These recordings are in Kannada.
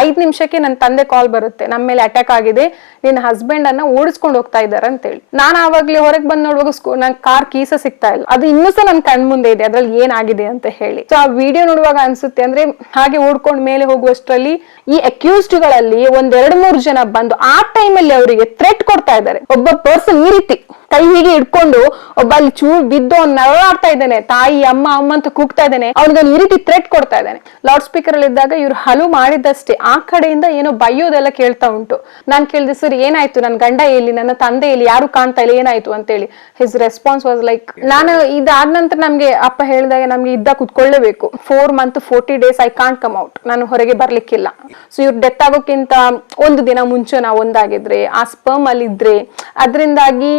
5 ನಿಮಿಷಕ್ಕೆ ನನ್ನ ತಂದೆ ಕಾಲ್ ಬರುತ್ತೆ, ನಮ್ಮ ಮೇಲೆ ಅಟ್ಯಾಕ್ ಆಗಿದೆ, ನಿನ್ನ ಹಸ್ಬೆಂಡ್ ಅನ್ನ ಓಡಿಸ್ಕೊಂಡು ಹೋಗ್ತಾ ಇದ್ದಾರೆ ಅಂತ ಹೇಳಿ. ನಾನು ಆವಾಗ್ಲೇ ಹೊರಗೆ ಬಂದ್ ನೋಡುವಾಗ ನನ್ ಕಾರ್ ಕೀಸ ಸಿಗ್ತಾ ಇಲ್ಲ. ಅದು ಇನ್ನೂ ಸಹ ನನ್ ಕಣ್ ಮುಂದೆ ಇದೆ, ಅದ್ರಲ್ಲಿ ಏನಾಗಿದೆ ಅಂತ ಹೇಳಿ. ಸೊ ಆ ವಿಡಿಯೋ ನೋಡುವಾಗ ಅನ್ಸುತ್ತೆ ಅಂದ್ರೆ ಹಾಗೆ ಓಡ್ಕೊಂಡ್ ಮೇಲೆ ಹೋಗುವಷ್ಟರಲ್ಲಿ ಈ ಅಕ್ಯೂಸ್ಡ್ ಗಳಲ್ಲಿ 1-2-3 ಜನ ಬಂದು ಆ ಟೈಮಲ್ಲಿ ಅವರಿಗೆ ಥ್ರೆಟ್ ಕೊಡ್ತಾ ಇದ್ದಾರೆ. ಒಬ್ಬ ಪರ್ಸನ್ ಈ ರೀತಿ ಕೈ ಹೀಗೆ ಇಟ್ಕೊಂಡು ಒಬ್ಬ ಅಲ್ಲಿ ಚೂರ್ ಬಿದ್ದು ಅವ್ನು ನರಳಾಡ್ತಾ ಇದ್ದಾನೆ, ತಾಯಿ ಅಮ್ಮ ಅಮ್ಮ ಅಂತ ಕೂಗ್ತಾ ಇದ್ದಾನೆ, ಅವ್ನಿಗೆ ಈ ರೀತಿ ಥ್ರೆಟ್ ಕೊಡ್ತಾ ಇದ್ದಾನೆ. ಲೌಡ್ ಸ್ಪೀಕರ್ ಅಲ್ಲಿ ಇದ್ದಾಗ ಇವ್ರು ಹಲು ಮಾಡಿದಷ್ಟೇ ಆ ಕಡೆಯಿಂದ ಏನೋ ಬೈಯೋದೆಲ್ಲ ಕೇಳ್ತಾ ಉಂಟು. ನಾನ್ ಕೇಳಿದೆ, ಸರ್ ಏನಾಯ್ತು, ನನ್ ಗಂಡ ಎಲ್ಲಿ, ನನ್ನ ತಂದೆ ಎಲ್ಲಿ, ಯಾರು ಕಾಣ್ತಾ ಇಲ್ಲ, ಏನಾಯ್ತು ಅಂತ ಹೇಳಿ. ಹಿಸ್ ರೆಸ್ಪಾನ್ಸ್ ವಾಸ್ ಲೈಕ್, ನಾನು ಇದಾದ ನಂತರ ನಮ್ಗೆ ಅಪ್ಪ ಹೇಳಿದಾಗ ನಮ್ಗೆ ಇದ್ದ ಕುತ್ಕೊಳ್ಳೇಬೇಕು, 4 months 40 days I can't come out, ನಾನು ಹೊರಗೆ ಬರ್ಲಿಕ್ಕಿಲ್ಲ. ಸೊ ಇವ್ರು ಡೆತ್ ಆಗೋಕ್ಕಿಂತ 1 ದಿನ ಮುಂಚೆ ನಾವು ಒಂದಾಗಿದ್ರೆ, ಆ ಸ್ಪರ್ಮ್ ಅಲ್ಲಿ ಇದ್ರೆ ಅದರಿಂದಾಗಿ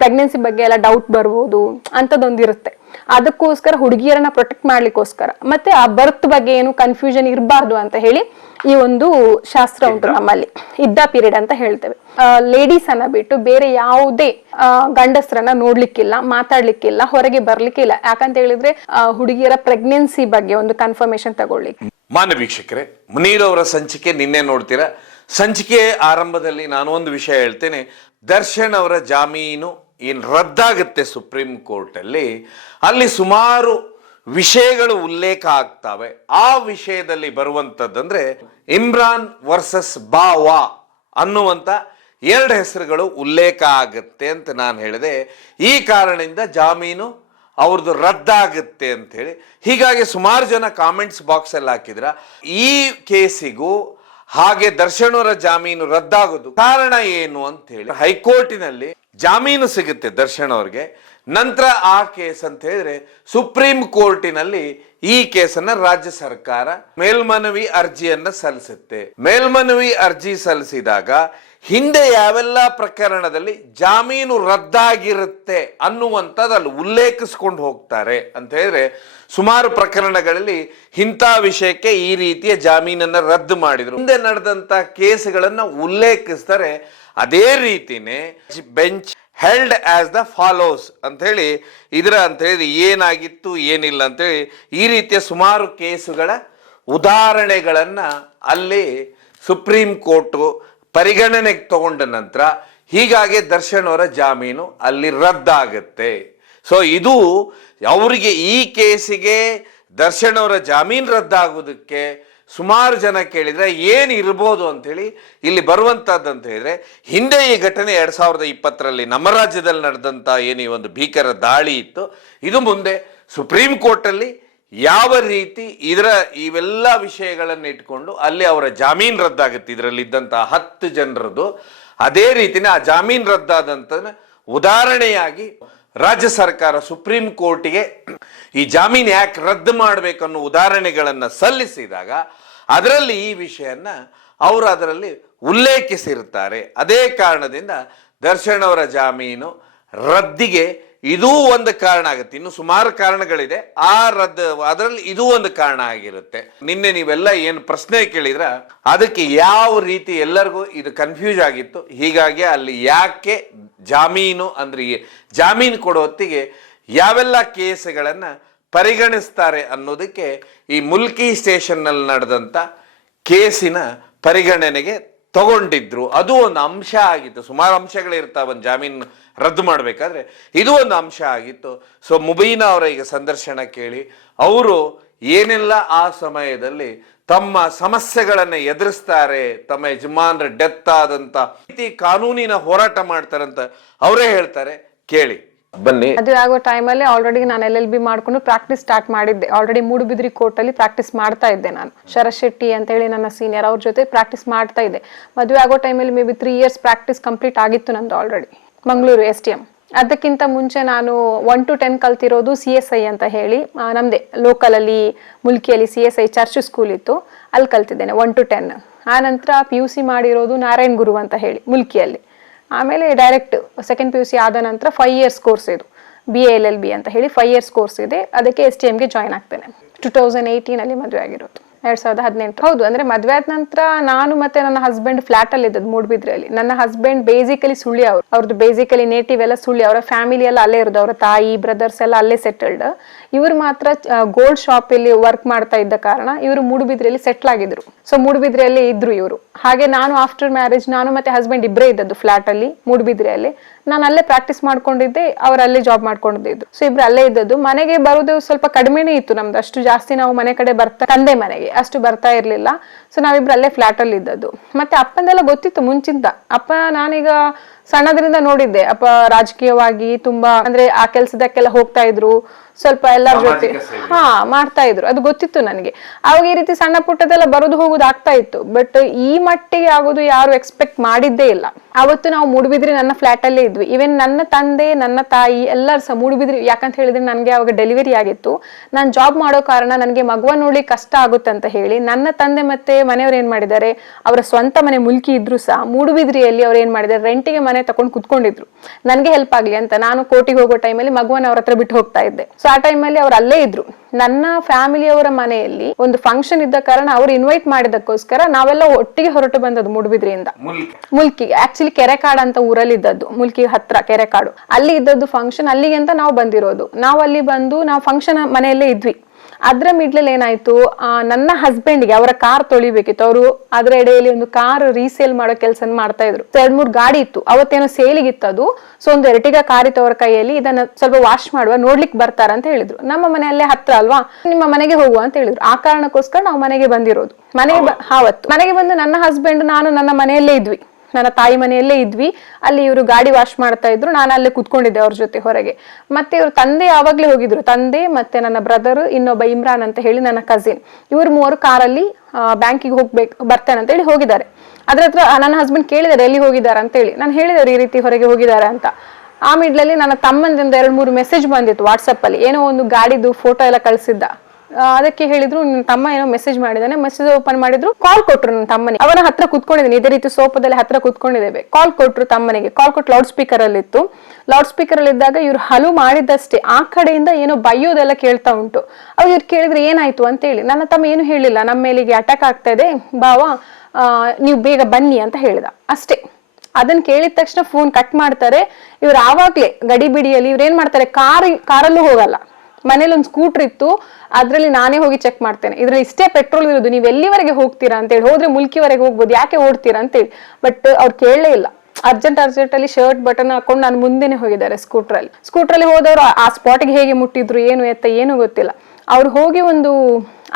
ಪ್ರೆಗ್ನೆನ್ಸಿ ಬಗ್ಗೆ ಎಲ್ಲ ಡೌಟ್ ಬರ್ಬೋದು ಅಂತದೊಂದಿರುತ್ತೆ. ಅದಕ್ಕೋಸ್ಕರ ಹುಡುಗಿಯರನ್ನ ಪ್ರೊಟೆಕ್ಟ್ ಮಾಡ್ಲಿಕ್ಕೋಸ್ಕರ ಮತ್ತೆ ಆ ಬರ್ತ್ ಬಗ್ಗೆ ಏನು ಕನ್ಫ್ಯೂಷನ್ ಇರಬಾರ್ದು ಅಂತ ಹೇಳಿ ಈ ಒಂದು ಶಾಸ್ತ್ರ ಉಂಟು ನಮ್ಮಲ್ಲಿ, ಇದ್ದ ಪೀರಿಯಡ್ ಅಂತ ಹೇಳ್ತೇವೆ. ಲೇಡೀಸ್ ಅನ್ನ ಬಿಟ್ಟು ಬೇರೆ ಯಾವುದೇ ಗಂಡಸ್ರನ್ನ ನೋಡ್ಲಿಕ್ಕಿಲ್ಲ, ಮಾತಾಡ್ಲಿಕ್ಕಿಲ್ಲ, ಹೊರಗೆ ಬರ್ಲಿಕ್ಕಿಲ್ಲ. ಯಾಕಂತ ಹೇಳಿದ್ರೆ ಹುಡುಗಿಯರ ಪ್ರೆಗ್ನೆನ್ಸಿ ಬಗ್ಗೆ ಒಂದು ಕನ್ಫರ್ಮೇಶನ್ ತಗೊಳ್ಳಿಕ್ಕೆ. ಮಾನ್ಯ ವೀಕ್ಷಕರೇ, ಮುನೀರ್ ಅವರ ಸಂಚಿಕೆ ನಿನ್ನೆ ನೋಡ್ತೀರಾ. ಸಂಚಿಕೆ ಆರಂಭದಲ್ಲಿ ನಾನು ಒಂದು ವಿಷಯ ಹೇಳ್ತೇನೆ. ದರ್ಶನ್ ಅವರ ಜಾಮೀನು ಏನು ರದ್ದಾಗುತ್ತೆ ಸುಪ್ರೀಂ ಕೋರ್ಟ್ ಅಲ್ಲಿ ಸುಮಾರು ವಿಷಯಗಳು ಉಲ್ಲೇಖ ಆಗ್ತವೆ. ಆ ವಿಷಯದಲ್ಲಿ ಬರುವಂತದ್ದಂದ್ರೆ ಇಮ್ರಾನ್ ವರ್ಸಸ್ ಬಾವಾ ಅನ್ನುವಂತ 2 ಹೆಸರುಗಳು ಉಲ್ಲೇಖ ಆಗುತ್ತೆ ಅಂತ ನಾನು ಹೇಳಿದೆ. ಈ ಕಾರಣದಿಂದ ಜಾಮೀನು ಅವ್ರದ್ದು ರದ್ದಾಗುತ್ತೆ ಅಂತ ಹೇಳಿ. ಹೀಗಾಗಿ ಸುಮಾರು ಜನ ಕಾಮೆಂಟ್ಸ್ ಬಾಕ್ಸ್ ಅಲ್ಲಿ ಹಾಕಿದ್ರ ಈ ಕೇಸಿಗೂ ಹಾಗೆ ದರ್ಶನ್ ಅವರ ಜಾಮೀನು ರದ್ದಾಗೋದು ಕಾರಣ ಏನು ಅಂತ ಹೇಳಿ. ಹೈಕೋರ್ಟಿನಲ್ಲಿ ಜಾಮೀನು ಸಿಗುತ್ತೆ ದರ್ಶನ್ ಅವ್ರಿಗೆ, ನಂತರ ಆ ಕೇಸ್ ಅಂತ ಹೇಳಿದ್ರೆ ಸುಪ್ರೀಂ ಕೋರ್ಟಿನಲ್ಲಿ ಈ ಕೇಸನ್ನ ರಾಜ್ಯ ಸರ್ಕಾರ ಮೇಲ್ಮನವಿ ಅರ್ಜಿಯನ್ನ ಸಲ್ಲಿಸುತ್ತೆ. ಮೇಲ್ಮನವಿ ಅರ್ಜಿ ಸಲ್ಲಿಸಿದಾಗ ಹಿಂದೆ ಯಾವೆಲ್ಲ ಪ್ರಕರಣದಲ್ಲಿ ಜಾಮೀನು ರದ್ದಾಗಿರುತ್ತೆ ಅನ್ನುವಂಥದ್ದು ಉಲ್ಲೇಖಿಸ್ಕೊಂಡು ಹೋಗ್ತಾರೆ ಅಂತ ಹೇಳಿದ್ರೆ, ಸುಮಾರು ಪ್ರಕರಣಗಳಲ್ಲಿ ಇಂಥ ವಿಷಯಕ್ಕೆ ಈ ರೀತಿಯ ಜಾಮೀನನ್ನ ರದ್ದು ಮಾಡಿದ್ರು. ಹಿಂದೆ ನಡೆದಂತ ಕೇಸ್ಗಳನ್ನ ಉಲ್ಲೇಖಿಸ್ತಾರೆ. ಅದೇ ರೀತಿನೇ bench held as the follows ಅಂತ ಹೇಳಿ ಇದರ ಅಂತ ಹೇಳಿ ಏನಾಗಿತ್ತು ಏನಿಲ್ಲ ಅಂತೇಳಿ ಈ ರೀತಿಯ ಸುಮಾರು ಕೇಸುಗಳ ಉದಾಹರಣೆಗಳನ್ನ ಅಲ್ಲಿ ಸುಪ್ರೀಂ ಕೋರ್ಟ್ ಪರಿಗಣನೆಗೆ ತಗೊಂಡ ನಂತರ ಹೀಗಾಗಿ ದರ್ಶನ್ ಅವರ ಜಾಮೀನು ಅಲ್ಲಿ ರದ್ದಾಗುತ್ತೆ. ಸೊ ಇದು ಅವರಿಗೆ ಈ ಕೇಸಿಗೆ ದರ್ಶನ್ ಅವರ ಜಾಮೀನು ರದ್ದಾಗುವುದಕ್ಕೆ ಸುಮಾರು ಜನ ಕೇಳಿದ್ರೆ ಏನು ಇರ್ಬೋದು ಅಂತೇಳಿ ಇಲ್ಲಿ ಬರುವಂತದ್ದು ಅಂತ ಹೇಳಿದ್ರೆ, ಹಿಂದೆ ಈ ಘಟನೆ 2020ರಲ್ಲಿ ನಮ್ಮ ರಾಜ್ಯದಲ್ಲಿ ನಡೆದಂತ ಏನು ಈ ಒಂದು ಭೀಕರ ದಾಳಿ ಇತ್ತು, ಇದು ಮುಂದೆ ಸುಪ್ರೀಂ ಕೋರ್ಟ್ ಅಲ್ಲಿ ಯಾವ ರೀತಿ ಇವೆಲ್ಲ ವಿಷಯಗಳನ್ನು ಇಟ್ಕೊಂಡು ಅಲ್ಲಿ ಅವರ ಜಾಮೀನು ರದ್ದಾಗುತ್ತೆ. ಇದರಲ್ಲಿ ಇದ್ದಂತಹ 10 ಜನರದ್ದು ಅದೇ ರೀತಿನೇ ಆ ಜಾಮೀನು ರದ್ದಾದಂತ ಉದಾಹರಣೆಯಾಗಿ ರಾಜ್ಯ ಸರ್ಕಾರ ಸುಪ್ರೀಂ ಕೋರ್ಟಿಗೆ ಈ ಜಾಮೀನು ಯಾಕೆ ರದ್ದು ಮಾಡಬೇಕನ್ನೋ ಉದಾಹರಣೆಗಳನ್ನ ಸಲ್ಲಿಸಿದಾಗ ಅದರಲ್ಲಿ ಈ ವಿಷಯನ್ನ ಅವರು ಅದರಲ್ಲಿ ಉಲ್ಲೇಖಿಸಿರ್ತಾರೆ. ಅದೇ ಕಾರಣದಿಂದ ದರ್ಶನ್ ಅವರ ಜಾಮೀನು ರದ್ದಿಗೆ ಇದೂ ಒಂದು ಕಾರಣ ಆಗುತ್ತೆ. ಇನ್ನು ಸುಮಾರು ಕಾರಣಗಳಿದೆ, ಅದರಲ್ಲಿ ಇದು ಒಂದು ಕಾರಣ ಆಗಿರುತ್ತೆ. ನಿನ್ನೆ ನೀವೆಲ್ಲ ಏನು ಪ್ರಶ್ನೆ ಕೇಳಿದ್ರ ಅದಕ್ಕೆ ಯಾವ ರೀತಿ ಎಲ್ಲರಿಗೂ ಇದು ಕನ್ಫ್ಯೂಸ್ ಆಗಿತ್ತು. ಹೀಗಾಗಿ ಅಲ್ಲಿ ಯಾಕೆ ಜಾಮೀನು ಅಂದ್ರೆ ಜಾಮೀನು ಕೊಡೋ ಹೊತ್ತಿಗೆ ಯಾವೆಲ್ಲ ಕೇಸುಗಳನ್ನ ಪರಿಗಣಿಸ್ತಾರೆ ಅನ್ನೋದಕ್ಕೆ ಈ ಮುಲ್ಕಿ ಸ್ಟೇಷನ್ ನಲ್ಲಿ ನಡೆದಂತ ಕೇಸಿನ ಪರಿಗಣನೆಗೆ ತಗೊಂಡಿದ್ರು. ಅದು ಒಂದು ಅಂಶ ಆಗಿತ್ತು. ಸುಮಾರು ಅಂಶಗಳಿರ್ತಾವ ಒಂದು ಜಾಮೀನು ರದ್ದು ಮಾಡಬೇಕಾದ್ರೆ, ಇದು ಒಂದು ಅಂಶ ಆಗಿತ್ತು. ಸೊ ಮುಬೀನಾ ಅವರ ಈಗ ಸಂದರ್ಶನ ಕೇಳಿ ಅವರು ಏನೆಲ್ಲ ಆ ಸಮಯದಲ್ಲಿ ತಮ್ಮ ಸಮಸ್ಯೆಗಳನ್ನ ಎದುರಿಸ್ತಾರೆ, ತಮ್ಮ ಯಜಮಾನ್ರ ಡೆತ್ ಆದಂತ ರೀತಿ ಕಾನೂನಿನ ಹೋರಾಟ ಮಾಡ್ತಾರಂತ ಅವರೇ ಹೇಳ್ತಾರೆ. ಕೇಳಿ ಬನ್ನಿ. ಮದುವೆ ಆಗೋ ಟೈಮಲ್ಲಿ ಆಲ್ರೆಡಿ ನಾನು LLB ಮಾಡ್ಕೊಂಡು ಪ್ರಾಕ್ಟೀಸ್ ಸ್ಟಾರ್ಟ್ ಮಾಡಿದ್ದೆ. ಆಲ್ರೆಡಿ ಮೂಡುಬಿದ್ರಿ ಕೋರ್ಟ್ ಅಲ್ಲಿ ಪ್ರಾಕ್ಟೀಸ್ ಮಾಡ್ತಾ ಇದ್ದೆ. ನಾನು ಶರತ್ ಶೆಟ್ಟಿ ಅಂತ ಹೇಳಿ ನನ್ನ ಸೀನಿಯರ್, ಅವ್ರ ಜೊತೆ ಪ್ರಾಕ್ಟೀಸ್ ಮಾಡ್ತಾ ಇದ್ದೆ. ಮದುವೆ ಆಗೋ ಟೈಮಲ್ಲಿ may be 3 years practice complete ಆಗಿತ್ತು ನಂದು ಆಲ್ರೆಡಿ, ಮಂಗಳೂರು STM. ಅದಕ್ಕಿಂತ ಮುಂಚೆ ನಾನು 1 to 10 ಕಲ್ತಿರೋದು CSI ಅಂತ ಹೇಳಿ ನಮ್ದೇ ಲೋಕಲ್ ಅಲ್ಲಿ ಮುಲ್ಕಿಯಲ್ಲಿ CSI ಚರ್ಚ್ ಸ್ಕೂಲ್ ಇತ್ತು, ಅಲ್ಲಿ ಕಲ್ತಿದ್ದೇನೆ 1 to 10. ಆ ನಂತರ PUC ಮಾಡಿರೋದು ನಾರಾಯಣ್ ಗುರು ಅಂತ ಹೇಳಿ ಮುಲ್ಕಿಯಲ್ಲಿ. ಆಮೇಲೆ ಡೈರೆಕ್ಟ್ ಸೆಕೆಂಡ್ PUC ಆದ ನಂತರ 5 years ಕೋರ್ಸ್ ಇದು BA LLB ಅಂತ ಹೇಳಿ 5 years ಕೋರ್ಸ್ ಇದೆ. ಅದಕ್ಕೆ STMಗೆ ಜಾಯ್ನ್ ಆಗ್ತೇನೆ. 2018 ಅಲ್ಲಿ ಮದುವೆ ಆಗಿರೋದು, 2018. ಹೌದು, ಅಂದ್ರೆ ಮದುವೆ ಆದ ನಂತರ ನಾನು ಮತ್ತೆ ನನ್ನ ಹಸ್ಬೆಂಡ್ ಫ್ಲಾಟ್ ಅಲ್ಲಿ ಇದ್ದದ್ದು ಮೂಡುಬಿದ್ರೆಯಲ್ಲಿ. ನನ್ನ ಹಸ್ಬೆಂಡ್ ಬೇಸಿಕಲಿ ಸುಳ್ಳಿ, ಅವ್ರದ್ದು ಬೇಸಿಕಲಿ ನೇಟಿವ್ ಎಲ್ಲ ಸುಳ್ಳಿ, ಅವರ ಫ್ಯಾಮಿಲಿ ಎಲ್ಲ ಅಲ್ಲೇ ಇರೋದು, ಅವರ ತಾಯಿ ಬ್ರದರ್ಸ್ ಎಲ್ಲ ಅಲ್ಲೇ ಸೆಟಲ್ಡ್. ಇವ್ರು ಮಾತ್ರ ಗೋಲ್ಡ್ ಶಾಪ್ ಅಲ್ಲಿ ವರ್ಕ್ ಮಾಡ್ತಾ ಇದ್ದ ಕಾರಣ ಇವರು ಮೂಡುಬಿದ್ರೆಯಲ್ಲಿ ಸೆಟ್ಲ್ ಆಗಿದ್ರು. ಸೊ ಮೂಡುಬಿದ್ರೆಯಲ್ಲಿ ಇದ್ರು ಇವರು. ಹಾಗೆ ನಾನು ಆಫ್ಟರ್ ಮ್ಯಾರೇಜ್ ನಾನು ಮತ್ತೆ ಹಸ್ಬೆಂಡ್ ಇಬ್ಬರೇ ಇದ್ದದ್ದು ಫ್ಲಾಟ್ ಅಲ್ಲಿ ಮೂಡುಬಿದ್ರೆಯಲ್ಲಿ. ನಾನು ಅಲ್ಲೇ ಪ್ರಾಕ್ಟೀಸ್ ಮಾಡ್ಕೊಂಡಿದ್ದೆ, ಅವ್ರು ಅಲ್ಲೇ ಜಾಬ್ ಮಾಡ್ಕೊಂಡಿದ್ದು. ಸೊ ಇಬ್ರು ಅಲ್ಲೇ ಇದ್ದದ್ದು. ಮನೆಗೆ ಬರೋದು ಸ್ವಲ್ಪ ಕಡಿಮೆನೇ ಇತ್ತು ನಮ್ದು, ಅಷ್ಟು ಜಾಸ್ತಿ ನಾವು ಮನೆ ಕಡೆ ತಂದೆ ಮನೆಗೆ ಅಷ್ಟು ಬರ್ತಾ ಇರ್ಲಿಲ್ಲ. ಸೊ ನಾವಿಬ್ರು ಅಲ್ಲೇ ಫ್ಲಾಟ್ ಅಲ್ಲಿ ಇದ್ದದ್ದು. ಮತ್ತೆ ಅಪ್ಪಂದೆಲ್ಲ ಗೊತ್ತಿತ್ತು ಮುಂಚಿಂದ. ಅಪ್ಪ ನಾನೀಗ ಸಣ್ಣದ್ರಿಂದ ನೋಡಿದ್ದೆ, ಅಪ್ಪ ರಾಜಕೀಯವಾಗಿ ತುಂಬಾ ಅಂದ್ರೆ ಆ ಕೆಲ್ಸದಕ್ಕೆಲ್ಲ ಹೋಗ್ತಾ ಇದ್ರು, ಸ್ವಲ್ಪ ಎಲ್ಲರ ಜೊತೆ ಮಾಡ್ತಾ ಇದ್ರು, ಅದು ಗೊತ್ತಿತ್ತು ನನಗೆ. ಅವಾಗ ಈ ರೀತಿ ಸಣ್ಣ ಪುಟ್ಟದೆಲ್ಲ ಬರೋದು ಹೋಗೋದು ಆಗ್ತಾ ಇತ್ತು. ಬಟ್ ಈ ಮಟ್ಟಿಗೆ ಆಗೋದು ಯಾರು ಎಕ್ಸ್ಪೆಕ್ಟ್ ಮಾಡಿದ್ದೇ ಇಲ್ಲ. ಅವತ್ತು ನಾವು ಮೂಡುಬಿದ್ರಿ ನನ್ನ ಫ್ಲಾಟ್ ಅಲ್ಲೇ ಇದ್ವಿ. ಈವನ್ ನನ್ನ ತಂದೆ ನನ್ನ ತಾಯಿ ಎಲ್ಲರೂ ಸಹ ಮೂಡುಬಿದ್ರಿ. ಯಾಕಂತ ಹೇಳಿದ್ರೆ ನನಗೆ ಅವಾಗ ಡೆಲಿವರಿ ಆಗಿತ್ತು. ನಾನು ಜಾಬ್ ಮಾಡೋ ಕಾರಣ ನನಗೆ ಮಗುವ ನೋಡಿ ಕಷ್ಟ ಆಗುತ್ತೆ ಅಂತ ಹೇಳಿ ನನ್ನ ತಂದೆ ಮತ್ತೆ ಮನೆಯವ್ರು ಏನ್ ಮಾಡಿದ್ದಾರೆ, ಅವರ ಸ್ವಂತ ಮನೆ ಮುಲ್ಕಿ ಇದ್ರು ಸಹ ಮೂಡುಬಿದ್ರಿಯಲ್ಲಿ ಅವ್ರು ಏನ್ ಮಾಡಿದ್ದಾರೆ, ರೆಂಟಿಗೆ ಮನೆ ತಗೊಂಡು ಕುತ್ಕೊಂಡಿದ್ರು ನನ್ಗೆ ಹೆಲ್ಪ್ ಆಗ್ಲಿ ಅಂತ. ನಾನು ಕೋಟಿಗೆ ಹೋಗೋ ಟೈಮಲ್ಲಿ ಮಗುವನ್ನ ಅವ್ರ ಹತ್ರ ಬಿಟ್ಟು ಹೋಗ್ತಾ ಇದ್ದೆ. ಸೊ ಆ ಟೈಮಲ್ಲಿ ಅವ್ರು ಅಲ್ಲೇ ಇದ್ರು. ನನ್ನ ಫ್ಯಾಮಿಲಿಯವರ ಮನೆಯಲ್ಲಿ ಒಂದು ಫಂಕ್ಷನ್ ಇದ್ದ ಕಾರಣ ಅವ್ರು ಇನ್ವೈಟ್ ಮಾಡಿದಕ್ಕೋಸ್ಕರ ನಾವೆಲ್ಲ ಒಟ್ಟಿಗೆ ಹೊರಟು ಬಂದದ್ದು ಮೂಡುಬಿದ್ರಿಯಿಂದ ಮುಲ್ಕಿಗೆ. ಆಕ್ಚುಲಿ ಕೆರೆಕಾಡು ಅಂತ ಊರಲ್ಲಿ ಇದ್ದದ್ದು, ಮುಲ್ಕಿ ಹತ್ರ ಕೆರೆಕಾಡು, ಅಲ್ಲಿ ಇದ್ದದ್ದು ಫಂಕ್ಷನ್. ಅಲ್ಲಿಗೆ ಅಂತ ನಾವು ಬಂದಿರೋದು. ನಾವು ಅಲ್ಲಿ ಬಂದು ನಾವು ಫಂಕ್ಷನ್ ಮನೆಯಲ್ಲೇ ಇದ್ವಿ. ಅದ್ರ ಮಿಡ್ಲಲ್ಲಿ ಏನಾಯ್ತು, ನನ್ನ ಹಸ್ಬೆಂಡ್ಗೆ ಅವರ ಕಾರ್ ತೊಳಿಬೇಕಿತ್ತು. ಅವರು ಅದ್ರ ಎಡೆಯಲ್ಲಿ ಒಂದು ಕಾರ್ ರೀಸೇಲ್ ಮಾಡೋ ಕೆಲಸ ಮಾಡ್ತಾ ಇದ್ರು. 2-3 ಗಾಡಿ ಇತ್ತು ಅವತ್ತೇನೋ ಸೇಲಿಗಿತ್ತು ಅದು. ಸೊ ಒಂದು ಎರ್ಟಿಗಾ ಕಾರ್ ಇತ್ತು ಅವ್ರ ಕೈಯಲ್ಲಿ. ಇದನ್ನ ಸ್ವಲ್ಪ ವಾಶ್ ಮಾಡುವ, ನೋಡ್ಲಿಕ್ಕೆ ಬರ್ತಾರ ಅಂತ ಹೇಳಿದ್ರು. ನಮ್ಮ ಮನೆಯಲ್ಲೇ ಹತ್ರ ಅಲ್ವಾ, ನಿಮ್ಮ ಮನೆಗೆ ಹೋಗುವ ಅಂತ ಹೇಳಿದ್ರು. ಆ ಕಾರಣಕ್ಕೋಸ್ಕರ ನಾವು ಮನೆಗೆ ಬಂದಿರೋದು. ಮನೆಗೆ ಬಂದು ನನ್ನ ಹಸ್ಬೆಂಡ್ ನಾನು ನನ್ನ ಮನೆಯಲ್ಲೇ ಇದ್ವಿ, ನನ್ನ ತಾಯಿ ಮನೆಯಲ್ಲೇ ಇದ್ವಿ. ಅಲ್ಲಿ ಇವರು ಗಾಡಿ ವಾಶ್ ಮಾಡ್ತಾ ಇದ್ರು, ನಾನು ಅಲ್ಲೇ ಕುತ್ಕೊಂಡಿದ್ದೆ ಅವ್ರ ಜೊತೆ ಹೊರಗೆ. ಮತ್ತೆ ಇವ್ರ ತಂದೆ ಯಾವಾಗ್ಲೇ ಹೋಗಿದ್ರು, ತಂದೆ ಮತ್ತೆ ನನ್ನ ಬ್ರದರ್, ಇನ್ನೊಬ್ಬ ಇಮ್ರಾನ್ ಅಂತ ಹೇಳಿ ನನ್ನ ಕಸಿನ್. ಇವ್ರು 3 ಕಾರಲ್ಲಿ ಬ್ಯಾಂಕಿಗೆ ಬರ್ತೇನೆ ಅಂತ ಹೇಳಿ ಹೋಗಿದ್ದಾರೆ. ಅದ್ರ ಹತ್ರ ನನ್ನ ಹಸ್ಬೆಂಡ್ ಕೇಳಿದಾರೆ ಎಲ್ಲಿ ಹೋಗಿದ್ದಾರೆ ಅಂತ ಹೇಳಿ. ನಾನು ಹೇಳಿದಾರೆ ಈ ರೀತಿ ಹೊರಗೆ ಹೋಗಿದ್ದಾರೆ ಅಂತ. ಆ ಮಿಡ್ಲಲ್ಲಿ ನನ್ನ ತಮ್ಮಂದಿಂದ 2-3 ಮೆಸೇಜ್ ಬಂದಿತ್ತು ವಾಟ್ಸಪ್ ಅಲ್ಲಿ. ಏನೋ ಒಂದು ಗಾಡಿದು ಫೋಟೋ ಎಲ್ಲ ಕಳ್ಸಿದ್ದ. ಅದಕ್ಕೆ ಹೇಳಿದ್ರು ನಿನ್ನ ತಮ್ಮ ಏನೋ ಮೆಸೇಜ್ ಮಾಡಿದಾನೆ. ಮೆಸೇಜ್ ಓಪನ್ ಮಾಡಿದ್ರು, ಕಾಲ್ ಕೊಟ್ರು ನನ್ನ ತಮ್ಮನಿಗೆ. ಅವನ ಹತ್ರ ಕುತ್ಕೊಂಡಿದ್ದೀನಿ, ಇದೇ ರೀತಿ ಸೋಪದಲ್ಲಿ ಹತ್ರ ಕುತ್ಕೊಂಡಿದ್ದೇವೆ. ಕಾಲ್ ಕೊಟ್ರು ತಮ್ಮನಿಗೆ. ಕಾಲ್ ಕೊಟ್ಟು ಲೌಡ್ ಸ್ಪೀಕರ್ ಅಲ್ಲಿ ಇತ್ತು. ಲೌಡ್ ಸ್ಪೀಕರ್ ಅಲ್ಲಿ ಇದ್ದಾಗ ಇವ್ರು ಹಲು ಮಾಡಿದಷ್ಟೇ ಆ ಕಡೆಯಿಂದ ಏನೋ ಬೈಯೋದೆಲ್ಲ ಕೇಳ್ತಾ ಉಂಟು. ಅವಾಗ ಇವ್ರು ಕೇಳಿದ್ರೆ ಏನಾಯ್ತು ಅಂತ ಹೇಳಿ. ನನ್ನ ತಮ್ಮ ಏನು ಹೇಳಿಲ್ಲ, ನಮ್ಮ ಮೇಲಿಗೆ ಅಟ್ಯಾಕ್ ಆಗ್ತಾ ಇದೆ ಬಾವ, ನೀವು ಬೇಗ ಬನ್ನಿ ಅಂತ ಹೇಳಿದ ಅಷ್ಟೇ. ಅದನ್ನ ಕೇಳಿದ ತಕ್ಷಣ ಫೋನ್ ಕಟ್ ಮಾಡ್ತಾರೆ. ಇವ್ರು ಆವಾಗ್ಲೇ ಗಡಿಬಿಡಿಯಲ್ಲಿ ಇವ್ರು ಏನ್ ಮಾಡ್ತಾರೆ, ಕಾರಲ್ಲೂ ಹೋಗಲ್ಲ, ಮನೇಲಿ ಒಂದು ಸ್ಕೂಟರ್ ಇತ್ತು, ಅದ್ರಲ್ಲಿ ನಾನೇ ಹೋಗಿ ಚೆಕ್ ಮಾಡ್ತೇನೆ, ಇದ್ರಲ್ಲಿ ಇಷ್ಟೇ ಪೆಟ್ರೋಲ್ ಇರೋದು, ನೀವು ಎಲ್ಲಿವರೆಗೆ ಹೋಗ್ತೀರಾ ಅಂತ ಹೇಳಿ. ಹೋದ್ರೆ ಮುಲ್ಕಿವರೆಗೆ ಹೋಗ್ಬೋದು, ಯಾಕೆ ಓಡ್ತೀರಾ ಅಂತ ಹೇಳಿ. ಬಟ್ ಅವ್ರು ಕೇಳಲೇ ಇಲ್ಲ. ಅರ್ಜೆಂಟ್ ಅಲ್ಲಿ ಶರ್ಟ್ ಬಟನ್ ಹಾಕೊಂಡು ನಾನು ಮುಂದೆನೆ ಹೋಗಿದ್ದಾರೆ ಸ್ಕೂಟ್ರಲ್ಲಿ ಹೋದವರು ಆ ಸ್ಪಾಟ್ಗೆ ಹೇಗೆ ಮುಟ್ಟಿದ್ರು ಏನು ಎತ್ತ ಏನು ಗೊತ್ತಿಲ್ಲ. ಅವ್ರು ಹೋಗಿ ಒಂದು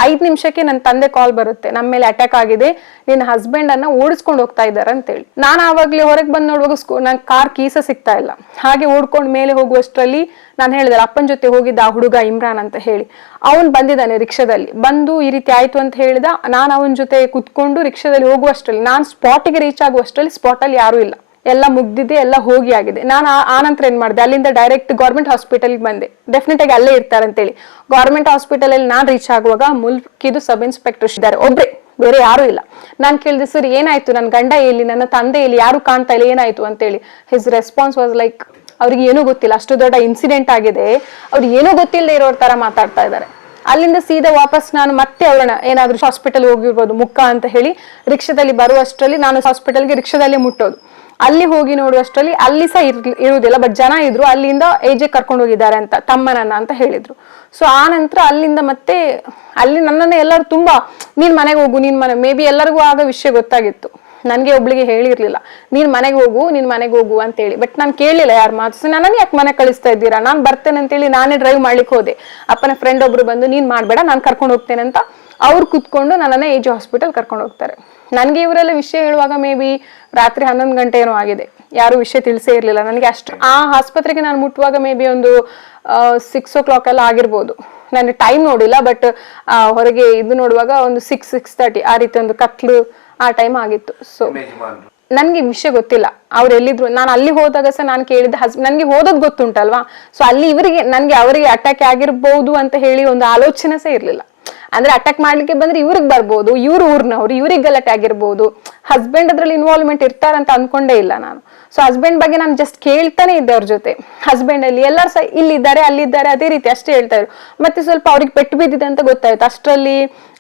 5 ನಿಮಿಷಕ್ಕೆ ನನ್ನ ತಂದೆ ಕಾಲ್ ಬರುತ್ತೆ, ನಮ್ಮ ಮೇಲೆ ಅಟ್ಯಾಕ್ ಆಗಿದೆ, ನಿನ್ನ ಹಸ್ಬೆಂಡ್ ಅನ್ನ ಓಡಿಸ್ಕೊಂಡು ಹೋಗ್ತಾ ಇದ್ದಾರೆ ಅಂತ ಹೇಳಿ. ನಾನು ಆವಾಗ್ಲೇ ಹೊರಗೆ ಬಂದು ನೋಡುವಾಗ ನನ್ ಕಾರ್ ಕೀಸ ಸಿಗ್ತಾ ಇಲ್ಲ. ಹಾಗೆ ಓಡ್ಕೊಂಡು ಮೇಲೆ ಹೋಗುವಷ್ಟರಲ್ಲಿ ನಾನು ಹೇಳಿದೆ ಅಪ್ಪನ ಜೊತೆ ಹೋಗಿದ್ದ ಆ ಹುಡುಗ ಇಮ್ರಾನ್ ಅಂತ ಹೇಳಿ, ಅವನ್ ಬಂದಿದ್ದಾನೆ ರಿಕ್ಷಾದಲ್ಲಿ. ಬಂದು ಈ ರೀತಿ ಆಯ್ತು ಅಂತ ಹೇಳಿದ. ನಾನು ಅವನ ಜೊತೆ ಕುತ್ಕೊಂಡು ರಿಕ್ಷಾದಲ್ಲಿ ಹೋಗುವಷ್ಟರಲ್ಲಿ, ನಾನು ಸ್ಪಾಟಿಗೆ ರೀಚ್ ಆಗುವಷ್ಟರಲ್ಲಿ ಸ್ಪಾಟ್ ಅಲ್ಲಿ ಯಾರು ಇಲ್ಲ, ಎಲ್ಲ ಮುಗ್ದಿದೆ, ಎಲ್ಲ ಹೋಗಿ ಆಗಿದೆ. ನಾನು ಆನಂತರ ಏನ್ ಮಾಡಿದೆ, ಅಲ್ಲಿಂದ ಡೈರೆಕ್ಟ್ ಗೌರ್ಮೆಂಟ್ ಹಾಸ್ಪಿಟಲ್ಗೆ ಬಂದೆ. ಡೆಫಿನೆಟ್ ಆಗಿ ಅಲ್ಲೇ ಇರ್ತಾರಂತೇಳಿ ಗೌರ್ಮೆಂಟ್ ಹಾಸ್ಪಿಟಲ್ ಅಲ್ಲಿ ನಾನು ರೀಚ್ ಆಗುವಾಗ ಮುಲ್ಕಿದು ಸಬ್ ಇನ್ಸ್ಪೆಕ್ಟರ್ ಇದ್ದಾರೆ, ಒಬ್ರೆ, ಬೇರೆ ಯಾರು ಇಲ್ಲ. ನಾನ್ ಕೇಳಿದೆ ಸರ್ ಏನಾಯ್ತು, ನನ್ನ ಗಂಡ ಎಲ್ಲಿ, ನನ್ನ ತಂದೆ ಎಲ್ಲಿ, ಯಾರು ಕಾಣ್ತಾ ಇಲ್ಲ, ಏನಾಯ್ತು ಅಂತೇಳಿ. ಹಿಸ್ ರೆಸ್ಪಾನ್ಸ್ ವಾಸ್ ಲೈಕ್, ಅವ್ರಿಗೆ ಏನೂ ಗೊತ್ತಿಲ್ಲ, ಅಷ್ಟು ದೊಡ್ಡ ಇನ್ಸಿಡೆಂಟ್ ಆಗಿದೆ, ಅವ್ರಿಗೆ ಏನೂ ಗೊತ್ತಿಲ್ಲದೆ ಇರೋರ್ ತರ ಮಾತಾಡ್ತಾ ಇದ್ದಾರೆ. ಅಲ್ಲಿಂದ ಸೀದಾ ವಾಪಸ್ ನಾನು ಮತ್ತೆ ಅವ್ರನ್ನ ಏನಾದ್ರು ಹಾಸ್ಪಿಟಲ್ ಹೋಗಿರ್ಬೋದು ಮುಖ ಅಂತ ಹೇಳಿ ರಿಕ್ಷಾದಲ್ಲಿ ಬರುವಷ್ಟರಲ್ಲಿ, ನಾನು ಹಾಸ್ಪಿಟಲ್ಗೆ ರಿಕ್ಷಾದಲ್ಲೇ ಮುಟ್ಟೋದು. ಅಲ್ಲಿ ಹೋಗಿ ನೋಡುವಷ್ಟರಲ್ಲಿ ಅಲ್ಲಿ ಸಹ ಇರುವುದಿಲ್ಲ, ಬಟ್ ಜನ ಇದ್ರು. ಅಲ್ಲಿಂದ ಏಜೆ ಕರ್ಕೊಂಡು ಹೋಗಿದ್ದಾರೆ ಅಂತ, ತಮ್ಮನನ್ನ ಅಂತ ಹೇಳಿದ್ರು. ಸೊ ಆ ನಂತರ ಅಲ್ಲಿಂದ ಮತ್ತೆ ಅಲ್ಲಿ ನನ್ನನ್ನ ಎಲ್ಲರೂ ತುಂಬಾ, ನೀನ್ ಮನೆಗೆ ಹೋಗು, ನೀನ್ ಮನೆ, ಮೇ ಬಿ ಎಲ್ಲರಿಗೂ ಆಗ ವಿಷಯ ಗೊತ್ತಾಗಿತ್ತು, ನನ್ಗೆ ಒಬ್ಳಿಗೆ ಹೇಳಿರ್ಲಿಲ್ಲ, ನೀನ್ ಮನೆಗೆ ಹೋಗು ಅಂತ ಹೇಳಿ. ಬಟ್ ನಾನು ಕೇಳಲಿಲ್ಲ ಯಾರ ಮಾತು. ನನ್ನನ್ನು ಯಾಕೆ ಮನೆ ಕಳಿಸ್ತಾ ಇದ್ದೀರಾ, ನಾನ್ ಬರ್ತೇನೆ ಅಂತೇಳಿ ನಾನೇ ಡ್ರೈವ್ ಮಾಡ್ಲಿಕ್ಕೆ ಹೋದೆ. ಅಪ್ಪನ ಫ್ರೆಂಡ್ ಒಬ್ರು ಬಂದು ನೀನ್ ಮಾಡ್ಬೇಡ, ನಾನು ಕರ್ಕೊಂಡು ಹೋಗ್ತೇನೆ ಅಂತ ಅವ್ರು ಕುತ್ಕೊಂಡು ನನ್ನನ್ನ ಏಜ್ ಹಾಸ್ಪಿಟಲ್ ಕರ್ಕೊಂಡು ಹೋಗ್ತಾರೆ. ನನ್ಗೆ ಇವರೆಲ್ಲ ವಿಷಯ ಹೇಳುವಾಗ ಮೇ ಬಿ ರಾತ್ರಿ 11 ಗಂಟೆ ಏನೋ ಆಗಿದೆ, ಯಾರು ವಿಷಯ ತಿಳಿಸೇ ಇರ್ಲಿಲ್ಲ ನನಗೆ ಅಷ್ಟು. ಆ ಆಸ್ಪತ್ರೆಗೆ ನಾನು ಮುಟ್ಟುವಾಗ ಮೇ ಬಿ ಒಂದು 6 o'clock ಎಲ್ಲ ಆಗಿರ್ಬೋದು, ನಾನು ಟೈಮ್ ನೋಡಿಲ್ಲ. ಬಟ್ ಹೊರಗೆ ಇದು ನೋಡುವಾಗ ಒಂದು 6-6:30 ಆ ರೀತಿ ಒಂದು ಕತ್ಲು ಆ ಟೈಮ್ ಆಗಿತ್ತು. ಸೊ ನನ್ಗೆ ವಿಷಯ ಗೊತ್ತಿಲ್ಲ ಅವ್ರು ಎಲ್ಲಿದ್ರು. ನಾನು ಅಲ್ಲಿ ಹೋದಾಗ ಸಹ ನಾನು ಕೇಳಿದ್ದೆ, ನನ್ಗೆ ಹೋದದ್ ಗೊತ್ತುಂಟಲ್ವಾ. ಸೊ ಅಲ್ಲಿ ಅವರಿಗೆ ಅಟ್ಯಾಕ್ ಆಗಿರ್ಬಹುದು ಅಂತ ಹೇಳಿ ಒಂದು ಆಲೋಚನೆ ಸಹ ಇರ್ಲಿಲ್ಲ. ಅಂದ್ರೆ ಅಟ್ಯಾಕ್ ಮಾಡ್ಲಿಕ್ಕೆ ಬಂದ್ರೆ ಇವ್ರಿಗೆ ಬರ್ಬೋದು, ಇವ್ರ ಊರ್ನವ್ರು, ಇವ್ರಿಗೆ ಗಲಾಟೆ ಆಗಿರ್ಬೋದು, ಹಸ್ಬೆಂಡ್ ಅದ್ರಲ್ಲಿ ಇನ್ವಾಲ್ವ್ಮೆಂಟ್ ಇರ್ತಾರಂತ ಅನ್ಕೊಂಡೇ ಇಲ್ಲ ನಾನು. ಸೊ ಹಸ್ಬೆಂಡ್ ಬಗ್ಗೆ ನಾನು ಜಸ್ಟ್ ಕೇಳ್ತಾನೆ ಇದ್ದೆ ಅವ್ರ ಜೊತೆ, ಹಸ್ಬೆಂಡ್ ಅಲ್ಲಿ ಎಲ್ಲರೂ ಸಹ ಇಲ್ಲಿದ್ದಾರೆ ಅಲ್ಲಿದ್ದಾರೆ ಅದೇ ರೀತಿ ಅಷ್ಟೇ ಹೇಳ್ತಾ ಇದ್ರು. ಮತ್ತೆ ಸ್ವಲ್ಪ ಅವ್ರಿಗೆ ಪೆಟ್ಟು ಬಿದ್ದಿದೆ ಅಂತ ಗೊತ್ತಾಯ್ತು. ಅಷ್ಟರಲ್ಲಿ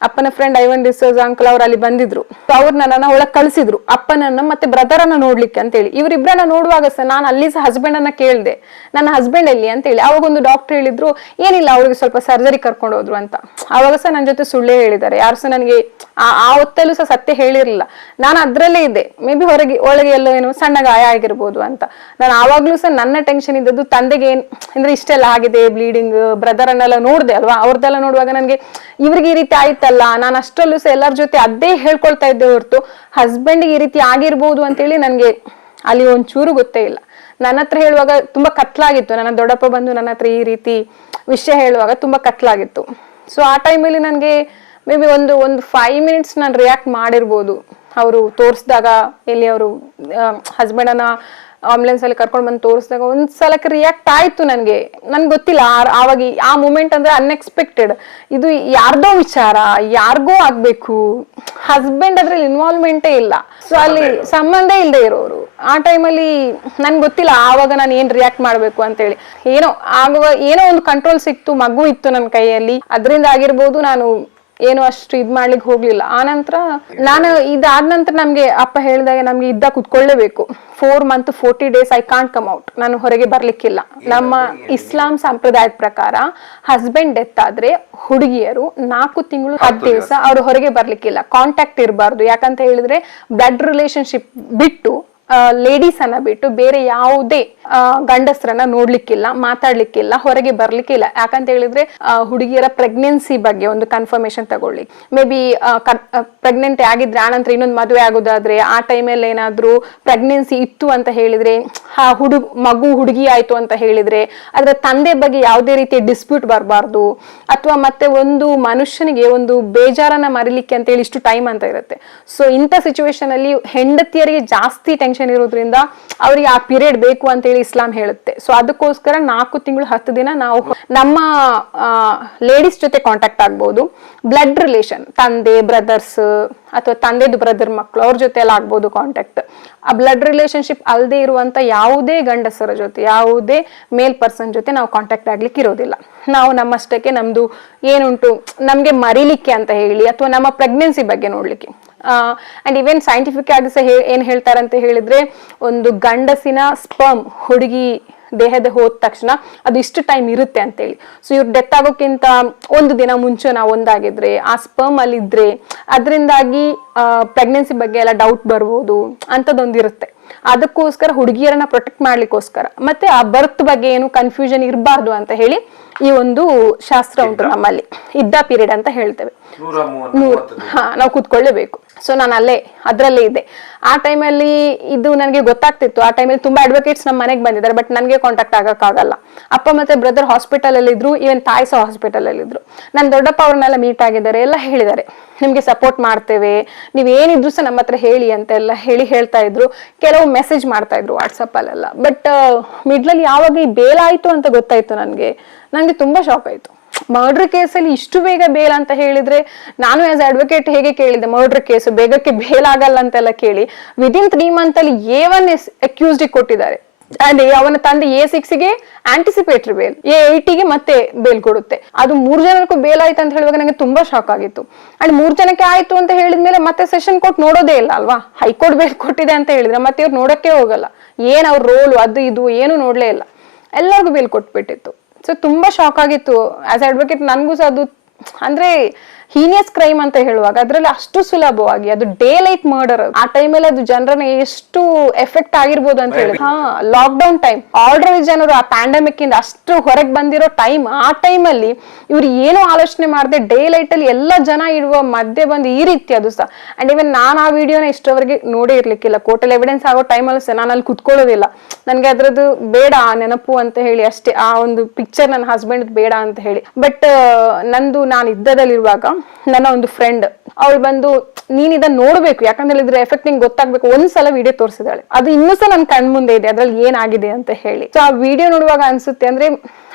ಅಪ್ಪನ ಫ್ರೆಂಡ್ ಐವನ್ ಡಿಸೋಜ್ ಅಂಕಲ್ ಅವ್ರು ಅಲ್ಲಿ ಬಂದಿದ್ರು. ಅವ್ರು ನನ್ನನ್ನ ಒಳಗ್ ಕಳ್ಸಿದ್ರು, ಅಪ್ಪನನ್ನ ಮತ್ತೆ ಬ್ರದರ್ ಅನ್ನ ನೋಡ್ಲಿಕ್ಕೆ ಅಂತ ಹೇಳಿ. ಇವ್ರಿಬ್ರನ್ನ ನೋಡುವಾಗ ಸಹ ನಾನು ಅಲ್ಲಿ ಸಹ ಹಸ್ಬೆಂಡ್ ಅನ್ನ ಕೇಳ್ದೆ, ನನ್ನ ಹಸ್ಬೆಂಡ್ ಎಲ್ಲಿ ಅಂತ ಹೇಳಿ. ಅವಾಗ ಒಂದು ಡಾಕ್ಟರ್ ಹೇಳಿದ್ರು, ಏನಿಲ್ಲ ಅವ್ರಿಗೆ ಸ್ವಲ್ಪ ಸರ್ಜರಿ ಕರ್ಕೊಂಡು ಹೋದ್ರು ಅಂತ. ಅವಾಗ ಸಹ ನನ್ನ ಜೊತೆ ಸುಳ್ಳೇ ಹೇಳಿದ್ದಾರೆ. ಯಾರು ಸಹ ನನಗೆ ಆ ಹೊತ್ತಲ್ಲೂ ಸಹ ಸತ್ಯ ಹೇಳಿರ್ಲಿಲ್ಲ. ನಾನು ಅದ್ರಲ್ಲೇ ಇದ್ದೆ, ಮೇ ಬಿ ಒಳಗೆ ಎಲ್ಲೋ ಏನೋ ಸಣ್ಣ ಗಾಯ ಆಗಿರ್ಬೋದು ಅಂತ. ನಾನು ಆವಾಗ್ಲೂ ಸಹ ನನ್ನ ಟೆನ್ಷನ್ ಇದ್ದದ್ದು ತಂದೆಗೆ ಅಂದ್ರೆ ಇಷ್ಟೆಲ್ಲ ಆಗಿದೆ ಬ್ಲೀಡಿಂಗ್, ಬ್ರದರ್ ಅನ್ನೆಲ್ಲ ನೋಡ್ದೆ ಅಲ್ವಾ, ಅವ್ರದ್ದೆಲ್ಲ ನೋಡುವಾಗ ನನ್ಗೆ ಇವ್ರಿಗೆ ಈ ರೀತಿ ಆಯ್ತಲ್ಲ, ನಾನು ಅಷ್ಟರಲ್ಲೂ ಸಹ ಎಲ್ಲರ ಜೊತೆ ಅದೇ ಹೇಳ್ಕೊಳ್ತಾ ಇದ್ದೆ ಹೊರತು ಹಸ್ಬೆಂಡ್ ಈ ರೀತಿ ಆಗಿರ್ಬೋದು ಅಂತೇಳಿ ನನ್ಗೆ ಅಲ್ಲಿ ಒಂಚೂರು ಗೊತ್ತೇ ಇಲ್ಲ. ನನ್ನ ಹತ್ರ ಹೇಳುವಾಗ ತುಂಬಾ ಕತ್ಲಾಗಿತ್ತು. ನನ್ನ ದೊಡ್ಡಪ್ಪ ಬಂದು ನನ್ನ ಹತ್ರ ಈ ರೀತಿ ವಿಷಯ ಹೇಳುವಾಗ ತುಂಬಾ ಕತ್ಲಾಗಿತ್ತು. ಸೊ ಆ ಟೈಮಲ್ಲಿ ನನಗೆ ಮೇ ಬಿ ಒಂದು 5 ಮಿನಿಟ್ಸ್ ನಾನು ರಿಯಾಕ್ಟ್ ಮಾಡಿರ್ಬೋದು. ಅವರು ತೋರಿಸಿದಾಗ, ಎಲ್ಲಿ ಅವರು ಹಸ್ಬೆಂಡ್ ಅನ್ನ ಆಂಬುಲೆನ್ಸ್ ಅಲ್ಲಿ ಕರ್ಕೊಂಡು ಬಂದು ತೋರಿಸಿದಾಗ ಒಂದ್ ಸಲಕ್ಕೆ ರಿಯಾಕ್ಟ್ ಆಯ್ತು. ನನ್ಗೆ ಗೊತ್ತಿಲ್ಲ ಆವಾಗ ಆ ಮೂಮೆಂಟ್ ಅಂದ್ರೆ ಅನ್ಎಕ್ಸ್ಪೆಕ್ಟೆಡ್. ಇದು ಯಾರ್ದೋ ವಿಚಾರ, ಯಾರಿಗೋ ಆಗ್ಬೇಕು, ಹಸ್ಬೆಂಡ್ ಅದ್ರಲ್ಲಿ ಇನ್ವಾಲ್ವ್ಮೆಂಟೇ ಇಲ್ಲ. ಸೊ ಅಲ್ಲಿ ಸಂಬಂಧ ಇಲ್ಲದೆ ಇರೋರು. ಆ ಟೈಮಲ್ಲಿ ನನ್ಗೆ ಗೊತ್ತಿಲ್ಲ ಆವಾಗ ನಾನು ಏನ್ ರಿಯಾಕ್ಟ್ ಮಾಡ್ಬೇಕು ಅಂತ ಹೇಳಿ. ಏನೋ ಒಂದು ಕಂಟ್ರೋಲ್ ಸಿಕ್ತು, ಮಗು ಇತ್ತು ನನ್ನ ಕೈಯಲ್ಲಿ, ಅದರಿಂದ ಆಗಿರ್ಬೋದು ನಾನು ಏನು ಅಷ್ಟು ಇದ್ ಮಾಡ್ಲಿಕ್ಕೆ ಹೋಗ್ಲಿಲ್ಲ. ಆನಂತರ ನಾನು ಇದಾದ ನಂತರ ನಮ್ಗೆ ಅಪ್ಪ ಹೇಳಿದಾಗ ನಮ್ಗೆ ಇದ್ದ ಕುತ್ಕೊಳ್ಳೇಬೇಕು. 4 months 40 days I can't come out. ನಾನು ಹೊರಗೆ ಬರ್ಲಿಕ್ಕಿಲ್ಲ. ನಮ್ಮ ಇಸ್ಲಾಂ ಸಂಪ್ರದಾಯದ ಪ್ರಕಾರ ಹಸ್ಬೆಂಡ್ ಡೆತ್ ಆದ್ರೆ ಹುಡುಗಿಯರು 4 ತಿಂಗಳು 10 ದಿವಸ ಅವ್ರು ಹೊರಗೆ ಬರ್ಲಿಕ್ಕಿಲ್ಲ, ಕಾಂಟ್ಯಾಕ್ಟ್ ಇರಬಾರ್ದು. ಯಾಕಂತ ಹೇಳಿದ್ರೆ ಬ್ಲಡ್ ರಿಲೇಶನ್ಶಿಪ್ ಬಿಟ್ಟು, ಲೇಡೀಸ್ ಅನ್ನ ಬಿಟ್ಟು ಬೇರೆ ಯಾವುದೇ ಗಂಡಸ್ರನ್ನ ನೋಡ್ಲಿಕ್ಕಿಲ್ಲ, ಮಾತಾಡ್ಲಿಕ್ಕಿಲ್ಲ, ಹೊರಗೆ ಬರ್ಲಿಕ್ಕಿಲ್ಲ. ಯಾಕಂತ ಹೇಳಿದ್ರೆ ಹುಡುಗಿಯರ ಪ್ರೆಗ್ನೆನ್ಸಿ ಬಗ್ಗೆ ಒಂದು ಕನ್ಫರ್ಮೇಶನ್ ತಗೊಳ್ಳಿ. ಮೇ ಬಿ ಪ್ರೆಗ್ನೆಂಟ್ ಆಗಿದ್ರೆ ಆನಂತರ ಇನ್ನೊಂದು ಮದುವೆ ಆಗೋದಾದ್ರೆ ಆ ಟೈಮಲ್ಲಿ ಏನಾದ್ರು ಪ್ರೆಗ್ನೆನ್ಸಿ ಇತ್ತು ಅಂತ ಹೇಳಿದ್ರೆ, ಮಗು ಹುಡುಗಿ ಆಯ್ತು ಅಂತ ಹೇಳಿದ್ರೆ ಅದರ ತಂದೆ ಬಗ್ಗೆ ಯಾವುದೇ ರೀತಿಯ ಡಿಸ್ಪ್ಯೂಟ್ ಬರಬಾರ್ದು. ಅಥವಾ ಮತ್ತೆ ಒಂದು ಮನುಷ್ಯನಿಗೆ ಒಂದು ಬೇಜಾರನ್ನ ಮರಿಲಿಕ್ಕೆ ಅಂತ ಹೇಳಿ ಇಷ್ಟು ಟೈಮ್ ಅಂತ ಇರುತ್ತೆ. ಸೊ ಇಂಥ ಸಿಚುವೇಶನ್ ಅಲ್ಲಿ ಹೆಂಡತಿಯರಿಗೆ ಜಾಸ್ತಿ ಟೆನ್ಷನ್ ಇರೋದ್ರಿಂದ ಅವ್ರಿಗೆ ಆ ಪೀರಿಯಡ್ ಬೇಕು ಅಂತ ಹೇಳಿ ಇಸ್ಲಾಂ ಹೇಳುತ್ತೆ. ಸೊ ಅದಕ್ಕೋಸ್ಕರ 4 ತಿಂಗಳು 10 ದಿನ ನಾವು ನಮ್ಮ ಲೇಡೀಸ್ ಜೊತೆ ಕಾಂಟ್ಯಾಕ್ಟ್ ಆಗ್ಬೋದು. ಬ್ಲಡ್ ರಿಲೇಷನ್, ತಂದೆ ಬ್ರದರ್ಸ್ ಅಥವಾ ತಂದೆದು ಬ್ರದರ್ ಮಕ್ಕಳು, ಅವ್ರ ಜೊತೆ ಎಲ್ಲ ಆಗ್ಬೋದು ಕಾಂಟ್ಯಾಕ್ಟ್. ಆ ಬ್ಲಡ್ ರಿಲೇಶನ್ಶಿಪ್ ಅಲ್ಲದೆ ಇರುವಂತ ಯಾವುದೇ ಗಂಡಸರ ಜೊತೆ, ಯಾವುದೇ ಮೇಲ್ ಪರ್ಸನ್ ಜೊತೆ ನಾವು ಕಾಂಟ್ಯಾಕ್ಟ್ ಆಗ್ಲಿಕ್ಕೆ ಇರೋದಿಲ್ಲ. ನಾವು ನಮ್ಮಷ್ಟಕ್ಕೆ ನಮ್ದು ಏನುಂಟು ನಮ್ಗೆ ಮರಿಲಿಕ್ಕೆ ಅಂತ ಹೇಳಿ ಅಥವಾ ನಮ್ಮ ಪ್ರೆಗ್ನೆನ್ಸಿ ಬಗ್ಗೆ ನೋಡ್ಲಿಕ್ಕೆ. ಅಂಡ್ ಇವನ್ ಸೈಂಟಿಫಿಕ್ ಆಗಿ ಸಹ ಏನ್ ಹೇಳ್ತಾರಂತ ಹೇಳಿದ್ರೆ, ಒಂದು ಗಂಡಸಿನ ಸ್ಪರ್ಮ್ ಹುಡುಗಿ ದೇಹದ ಹೋದ ತಕ್ಷಣ ಅದು ಇಷ್ಟು ಟೈಮ್ ಇರುತ್ತೆ ಅಂತೇಳಿ. ಸೊ ಇವ್ರು ಡೆತ್ ಆಗೋಕ್ಕಿಂತ 1 ದಿನ ಮುಂಚೆ ನಾವು ಒಂದಾಗಿದ್ರೆ, ಆ ಸ್ಪರ್ಮ್ ಅಲ್ಲಿ ಇದ್ರೆ ಅದರಿಂದಾಗಿ ಪ್ರೆಗ್ನೆನ್ಸಿ ಬಗ್ಗೆ ಎಲ್ಲ ಡೌಟ್ ಬರ್ಬೋದು ಅಂತದೊಂದಿರುತ್ತೆ. ಅದಕ್ಕೋಸ್ಕರ ಹುಡುಗಿಯರನ್ನ ಪ್ರೊಟೆಕ್ಟ್ ಮಾಡ್ಲಿಕ್ಕೋಸ್ಕರ, ಮತ್ತೆ ಆ ಬರ್ತ್ ಬಗ್ಗೆ ಏನು ಕನ್ಫ್ಯೂಷನ್ ಇರಬಾರ್ದು ಅಂತ ಹೇಳಿ ಈ ಒಂದು ಶಾಸ್ತ್ರ ಉಂಟು ನಮ್ಮಲ್ಲಿ. ಇದ್ದ ಪೀರಿಯಡ್ ಅಂತ ಹೇಳ್ತೇವೆ, 100 ನಾವು ಕೂತ್ಕೊಳ್ಳೇಬೇಕು. ಸೊ ನಾನು ಅದ್ರಲ್ಲೇ ಇದ್ದೆ. ಆ ಟೈಮಲ್ಲಿ ಇದು ನನಗೆ ಗೊತ್ತಾಗ್ತಿತ್ತು. ಆ ಟೈಮಲ್ಲಿ ತುಂಬಾ ಅಡ್ವೊಕೇಟ್ಸ್ ನಮ್ಮ ಮನೆಗೆ ಬಂದಿದ್ದಾರೆ, ಬಟ್ ನನಗೆ ಕಾಂಟ್ಯಾಕ್ಟ್ ಆಗಕ್ಕಾಗಲ್ಲ. ಅಪ್ಪ ಮತ್ತೆ ಬ್ರದರ್ ಹಾಸ್ಪಿಟಲ್ ಅಲ್ಲಿ ಇದ್ರು, ಈವನ್ ತಾಯಿ ಸಹ ಹಾಸ್ಪಿಟಲ್ ಅಲ್ಲಿ ಇದ್ರು. ನನ್ನ ದೊಡ್ಡಪ್ಪ ಅವ್ರನ್ನೆಲ್ಲ ಮೀಟ್ ಆಗಿದ್ದಾರೆ, ಎಲ್ಲ ಹೇಳಿದ್ದಾರೆ ನಿಮ್ಗೆ ಸಪೋರ್ಟ್ ಮಾಡ್ತೇವೆ, ನೀವ್ ಏನಿದ್ರು ಸಹ ನಮ್ಮ ಹತ್ರ ಹೇಳಿ ಅಂತೆಲ್ಲ ಹೇಳ್ತಾ ಇದ್ರು. ಕೆಲವು ಮೆಸೇಜ್ ಮಾಡ್ತಾ ಇದ್ರು ವಾಟ್ಸಪ್ ಅಲ್ಲೆಲ್ಲ. ಬಟ್ ಮಿಡ್ಲಲ್ಲಿ ಯಾವಾಗ ಈ ಬೇಲ್ ಆಯ್ತು ಅಂತ ಗೊತ್ತಾಯ್ತು ನಂಗೆ ತುಂಬಾ ಶಾಕ್ ಆಯ್ತು. ಮರ್ಡರ್ ಕೇಸಲ್ಲಿ ಇಷ್ಟು ಬೇಗ ಬೇಲ್ ಅಂತ ಹೇಳಿದ್ರೆ, ನಾನು ಆಸ್ ಅಡ್ವೊಕೇಟ್ ಹೇಗೆ ಕೇಳಿದೆ, ಮರ್ಡರ್ ಕೇಸ್ ಬೇಗಕ್ಕೆ ಬೇಲ್ ಆಗಲ್ಲ ಅಂತೆಲ್ಲ ಕೇಳಿ ವಿದಿನ್ 3 months ಅಲ್ಲಿ A1 ಅಕ್ಯೂಸ್ಡ್ ಕೊಟ್ಟಿದ್ದಾರೆ. ಅಂಡ್ ಅವನ ತಂದೆ A6 ಗೆ ಆಂಟಿಸಿಪೇಟರಿ ಬೇಲ್, A8 ಗೆ ಮತ್ತೆ ಬೇಲ್ ಕೊಡುತ್ತೆ. ಅದು 3 ಜನಕ್ಕೂ ಬೇಲ್ ಆಯ್ತು ಅಂತ ಹೇಳುವಾಗ ನಂಗೆ ತುಂಬಾ ಶಾಕ್ ಆಗಿತ್ತು. ಅಂಡ್ 3 ಜನಕ್ಕೆ ಆಯ್ತು ಅಂತ ಹೇಳಿದ್ಮೇಲೆ ಮತ್ತೆ ಸೆಷನ್ ಕೋರ್ಟ್ ನೋಡೋದೇ ಇಲ್ಲ ಅಲ್ವಾ. ಹೈಕೋರ್ಟ್ ಬೇಲ್ ಕೊಟ್ಟಿದೆ ಅಂತ ಹೇಳಿದ್ರೆ ಮತ್ತೆ ಇವ್ರು ನೋಡಕ್ಕೆ ಹೋಗಲ್ಲ, ಏನ್ ಅವ್ರ ರೋಲು ಅದು ಇದು ಏನು ನೋಡ್ಲೇ ಇಲ್ಲ, ಎಲ್ಲರಿಗೂ ಬೇಲ್ ಕೊಟ್ಬಿಟ್ಟಿತ್ತು. ಸೊ ತುಂಬಾ ಶಾಕ್ ಆಗಿತ್ತು ಆಸ್ ಅಡ್ವೊಕೇಟ್. ನನ್ಗೂ ಸಹ ಅದು ಅಂದ್ರೆ ಹೀನಿಯಸ್ ಕ್ರೈಮ್ ಅಂತ ಹೇಳುವಾಗ ಅದ್ರಲ್ಲಿ ಅಷ್ಟು ಸುಲಭವಾಗಿ ಅದು ಡೇ ಲೈಟ್ ಮರ್ಡರ್, ಆ ಟೈಮಲ್ಲಿ ಅದು ಜನರನ್ನ ಎಷ್ಟು ಎಫೆಕ್ಟ್ ಆಗಿರ್ಬೋದು ಅಂತ ಹೇಳಿ. ಲಾಕ್ ಡೌನ್ ಟೈಮ್, ಆಲ್ರೆಡಿ ಜನರು ಆ ಪ್ಯಾಂಡಮಿಕ್ ಇಂದ ಅಷ್ಟು ಹೊರಗೆ ಬಂದಿರೋ ಟೈಮ್. ಆ ಟೈಮಲ್ಲಿ ಇವ್ರು ಏನು ಆಲೋಚನೆ ಮಾಡದೆ ಡೇ ಲೈಟ್ ಅಲ್ಲಿ ಎಲ್ಲ ಜನ ಇಡುವ ಮಧ್ಯೆ ಬಂದು ಈ ರೀತಿ ಅದು ಸಹ. ಅಂಡ್ ಇವನ್ ನಾನು ಆ ವಿಡಿಯೋನ ಇಷ್ಟವರೆಗೆ ನೋಡೇ ಇರ್ಲಿಕ್ಕಿಲ್ಲ. ಕೋರ್ಟಲ್ಲಿ ಎವಿಡೆನ್ಸ್ ಆಗೋ ಟೈಮಲ್ಲಿ ಸಹ ನಾನು ಅಲ್ಲಿ ಕುತ್ಕೊಳ್ಳೋದಿಲ್ಲ. ನನ್ಗೆ ಅದ್ರದ್ದು ಬೇಡ ನೆನಪು ಅಂತ ಹೇಳಿ ಅಷ್ಟೇ, ಆ ಒಂದು ಪಿಕ್ಚರ್ ನನ್ನ ಹಸ್ಬೆಂಡ್ ಬೇಡ ಅಂತ ಹೇಳಿ. ಬಟ್ ನಾನು ಇದ್ದದಲ್ಲಿರುವಾಗ ನನ್ನ ಒಂದು ಫ್ರೆಂಡ್ ಅವಳು ಬಂದು, ನೀನ್ ಇದನ್ನ ನೋಡ್ಬೇಕು, ಯಾಕಂದ್ರೆ ಇದ್ರ ಎಫೆಕ್ಟ್ ನಿಂಗೆ ಗೊತ್ತಾಗ್ಬೇಕು, ಒಂದ್ಸಲ ವಿಡಿಯೋ ತೋರಿಸಿದಾಳೆ. ಅದು ಇನ್ನೂ ಸಹ ನನ್ ಕಣ್ ಮುಂದೆ ಇದೆ, ಅದ್ರಲ್ಲಿ ಏನಾಗಿದೆ ಅಂತ ಹೇಳಿ. ಸೊ ಆ ವಿಡಿಯೋ ನೋಡುವಾಗ ಅನ್ಸುತ್ತೆ ಅಂದ್ರೆ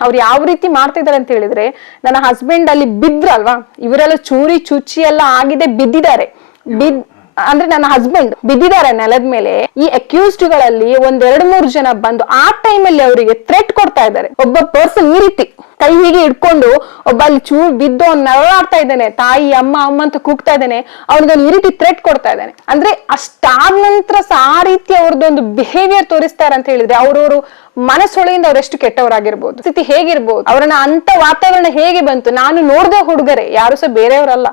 ಅವ್ರು ಯಾವ ರೀತಿ ಮಾಡ್ತಿದ್ದಾರೆ ಅಂತ ಹೇಳಿದ್ರೆ, ನನ್ನ ಹಸ್ಬೆಂಡ್ ಅಲ್ಲಿ ಬಿದ್ರಲ್ವಾ, ಇವರೆಲ್ಲ ಚೂರಿ ಚುಚ್ಚಿ ಎಲ್ಲ ಆಗಿದೆ, ಬಿದ್ದಿದ್ದಾರೆ. ಅಂದ್ರೆ ನನ್ನ ಹಸ್ಬೆಂಡ್ ಬಿದ್ದಿದ್ದಾರೆ ನೆಲದ ಮೇಲೆ, ಈ ಅಕ್ಯೂಸ್ಡ್ ಗಳಲ್ಲಿ 1-2-3 ಜನ ಬಂದು ಆ ಟೈಮಲ್ಲಿ ಅವರಿಗೆ ಥ್ರೆಟ್ ಕೊಡ್ತಾ ಇದ್ದಾರೆ. ಒಬ್ಬ ಪರ್ಸನ್ ಈ ರೀತಿ ಕೈ ಹೀಗೆ ಇಟ್ಕೊಂಡು ಒಬ್ಬ ಅಲ್ಲಿ ಚೂರ್ ಬಿದ್ದು ಅವ್ನು ನರಳಾಡ್ತಾ ಇದ್ದಾನೆ, ತಾಯಿ ಅಮ್ಮ ಅಮ್ಮ ಅಂತ ಕೂಗ್ತಾ ಇದ್ದಾನೆ, ಅವ್ನಿಗೆ ಈ ರೀತಿ ಥ್ರೆಟ್ ಕೊಡ್ತಾ ಇದ್ದಾನೆ. ಅಂದ್ರೆ ಅಷ್ಟಾದ ನಂತರ ಆ ರೀತಿ ಅವ್ರದ್ದೊಂದು ಬಿಹೇವಿಯರ್ ತೋರಿಸ್ತಾರೆ ಅಂತ ಹೇಳಿದ್ರೆ ಅವ್ರವ್ರು ಮನಸ್ಸೊಳಗಿಂದ ಅವ್ರೆಷ್ಟು ಕೆಟ್ಟವರಾಗಿರ್ಬೋದು, ಸ್ಥಿತಿ ಹೇಗಿರ್ಬೋದು, ಅವರನ್ನ ಅಂತ ವಾತಾವರಣ ಹೇಗೆ ಬಂತು. ನಾನು ನೋಡ್ದೆ ಹುಡುಗರೆ ಯಾರು ಸಹ ಬೇರೆಯವರಲ್ಲ,